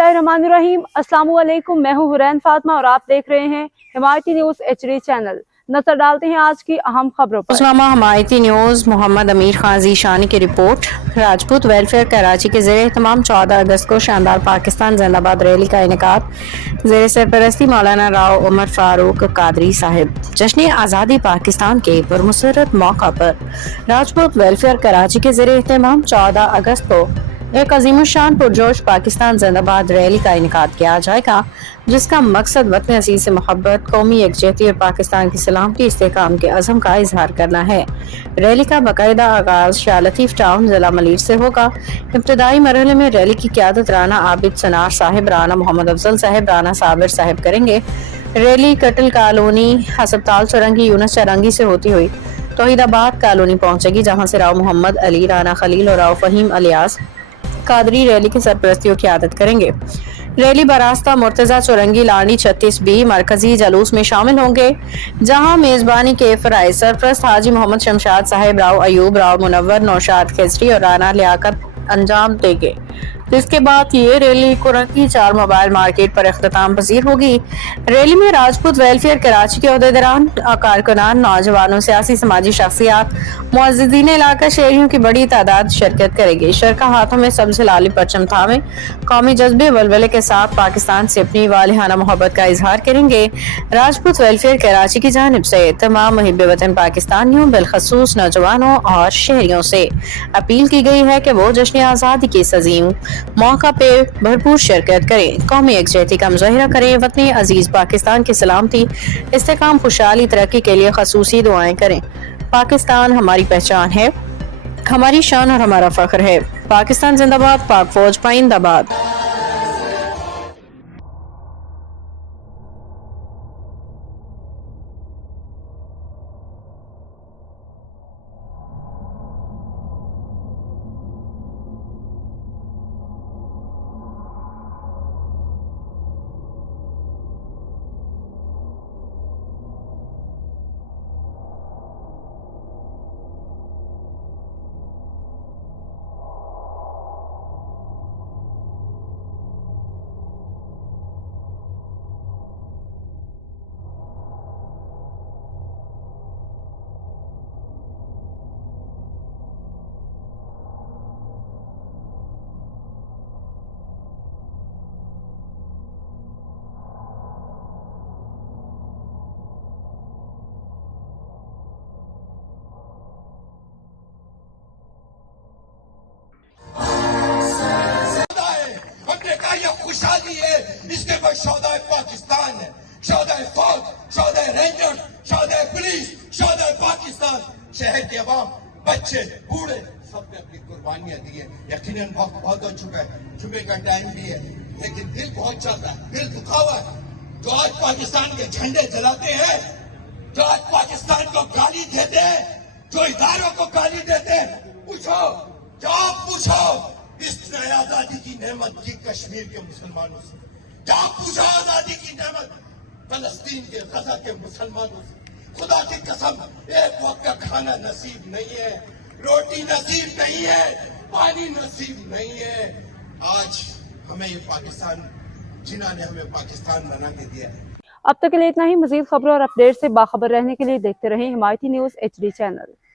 बिस्मिल्लाहिर्रहमानिर्रहीम। अस्सलामु अलैकुम। मैं हूं हुरैन फातिमा और आप देख रहे हैं हिमायती न्यूज HD चैनल। नजर डालते हैं आज की अहम खबरों पर। हिमायती न्यूज मोहम्मद अमीर खान ज़ीशानी की रिपोर्ट। राजपूत वेलफेयर कराची के ज़रिए तमाम 14 अगस्त को शानदार पाकिस्तान जिंदाबाद रैली का इनेकाद ज़ेर सरपरस्ती मौलाना राव उमर फारूक कादरी साहिब। जश्न आज़ादी पाकिस्तान के पुरमसरत मौका पर राजपूत वेलफेयर कराची के ज़रिए तमाम 14 अगस्त को एक अजीमुशान पुरजोश पाकिस्तान जिंदाबाद रैली का इनेकाद किया जाएगा, जिसका मकसद वतन अजीज से मोहब्बत, कौमी यकजहती और पाकिस्तान की सलामती इस्तेहकाम के अज़म का इजहार करना है। रैली का बाकायदा आगाज शाह लतीफ टाउन जिला मलीर से होगा। इब्तदाई मरहले में रैली की क़यादत राना आबिद सनार साहिब, राना मोहम्मद अफजल साहिब, राना साबिर साहिब करेंगे। रैली कटल कॉलोनी, हसपताल चौरंगी, यूनुस चौरंगी से होती हुई तौहीदाबाद कॉलोनी पहुंचेगी, जहां से राव मोहम्मद अली, राना खलील और राव फहीम अलियास कादरी रैली की सरपरस्ती और क़यादत करेंगे। रैली बरास्ता मुर्तजा चौरंगी लानी 36B मरकजी जलूस में शामिल होंगे, जहां मेजबानी के फराइज सरपरस्त हाजी मोहम्मद शमशाद साहिब, राव अयूब, राव मुनव्वर, नौशाद खिजरी और राना लियाकत अंजाम देंगे। जिसके बाद ये रैली कुरंगी 4 मोबाइल मार्केट पर अख्ताम पजीर होगी। रैली में राजपूत वेलफेयर कराची के अहदेदारान, कारकुनान, नौजवानों, सियासी समाजी शख्सियात, मुअज्जिजीन इलाका, शहरियों की बड़ी तादाद शिरकत करेगी। शरका हाथों में सबसे लाली परचम थामे कौमी जज्बे वलवले के साथ पाकिस्तान से अपनी वालिहाना मोहब्बत का इजहार करेंगे। राजपूत वेलफेयर कराची की जानिब से तमाम मुहिब वतन पाकिस्तानियों, बिलखसूस नौजवानों और शहरियों से अपील की गई है कि वो जश्न आज़ादी के सजीम मौका पे भरपूर शिरकत करें, कौमी यकजहती का मुजाहिरा करें, वतन अजीज पाकिस्तान की सलामती, इस्तेहकाम, खुशहाली, तरक्की के लिए खसूसी दुआएं करें। पाकिस्तान हमारी पहचान है, हमारी शान और हमारा फख्र है। पाकिस्तान जिंदाबाद, पाक फौज पाइंदाबाद। खुशहाली है, इसके बाद शौदा पाकिस्तान है, शौदा फौज, शौदा रेंजर, शौदा पुलिस, शौदा पाकिस्तान। शहर के अवाम, बच्चे, बूढ़े, सबने अपनी कुर्बानियां दी है। यकीनन वक्त बहुत हो चुका है, जुमे का टाइम भी है, लेकिन दिल बहुत चलता है, दिल दुखा हुआ है। जो आज पाकिस्तान के झंडे जलाते हैं, जो आज पाकिस्तान को गाली देते हैं, जो इदारों को गाली देते हैं, पूछो, जवाब पूछो इस आजादी की नेमत की कश्मीर के मुसलमानों से। क्या पूछा आजादी की नेमत फलस्तीन के गजा के मुसलमानों से? खुदा की कसम, एक वक्त का खाना नसीब नहीं है, रोटी नसीब नहीं है, पानी नसीब नहीं है। आज हमें ये पाकिस्तान, जिन्होंने हमें पाकिस्तान बना के दिया है। अब तक के लिए इतना ही। मजीद खबरों और अपडेट से बाखबर रहने के लिए देखते रहें हिमायती न्यूज HD चैनल।